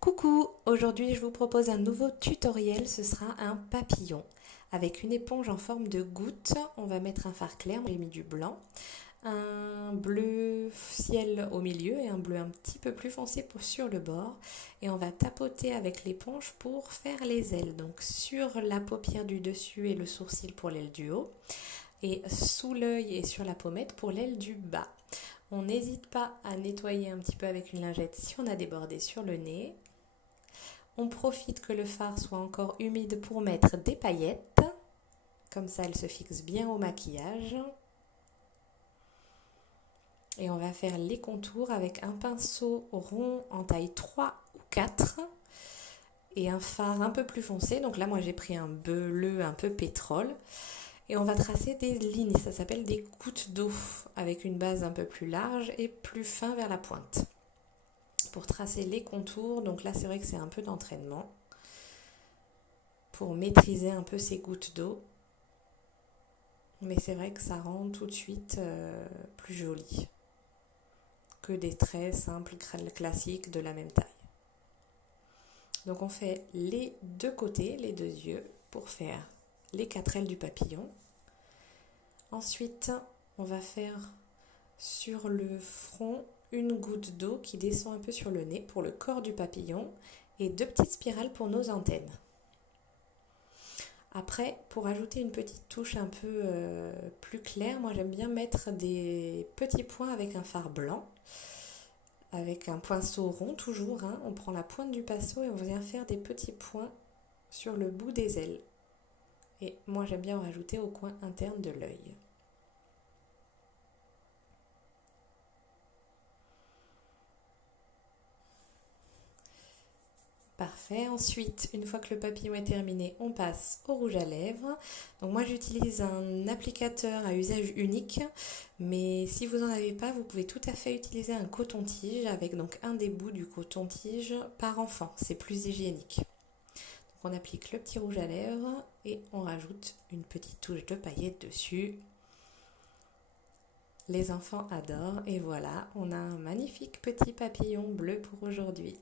Coucou, aujourd'hui je vous propose un nouveau tutoriel, ce sera un papillon avec une éponge en forme de goutte. On va mettre un fard clair, j'ai mis du blanc, un bleu ciel au milieu et un bleu un petit peu plus foncé sur le bord, et on va tapoter avec l'éponge pour faire les ailes, donc sur la paupière du dessus et le sourcil pour l'aile du haut, et sous l'œil et sur la pommette pour l'aile du bas. On n'hésite pas à nettoyer un petit peu avec une lingette si on a débordé sur le nez. On profite que le fard soit encore humide pour mettre des paillettes. Comme ça, elles se fixent bien au maquillage. Et on va faire les contours avec un pinceau rond en taille 3 ou 4 et un fard un peu plus foncé. Donc là, moi, j'ai pris un bleu un peu pétrole. Et on va tracer des lignes, ça s'appelle des gouttes d'eau, avec une base un peu plus large et plus fin vers la pointe. Pour tracer les contours, donc là, c'est vrai que c'est un peu d'entraînement pour maîtriser un peu ces gouttes d'eau. Mais c'est vrai que ça rend tout de suite plus joli que des traits simples, classiques de la même taille. Donc on fait les deux côtés, les deux yeux, pour faire les 4 ailes du papillon. Ensuite, on va faire sur le front une goutte d'eau qui descend un peu sur le nez pour le corps du papillon et 2 petites spirales pour nos antennes. Après, pour ajouter une petite touche un peu plus claire, moi j'aime bien mettre des petits points avec un fard blanc, avec un pinceau rond toujours. On prend la pointe du pinceau et on vient faire des petits points sur le bout des ailes. Et moi j'aime bien en rajouter au coin interne de l'œil. Parfait. Ensuite, une fois que le papillon est terminé, on passe au rouge à lèvres. Donc moi j'utilise un applicateur à usage unique, mais si vous n'en avez pas, vous pouvez tout à fait utiliser un coton-tige avec donc un des bouts du coton-tige par enfant. C'est plus hygiénique. Donc on applique le petit rouge à lèvres et on rajoute une petite touche de paillettes dessus. Les enfants adorent et voilà, on a un magnifique petit papillon bleu pour aujourd'hui.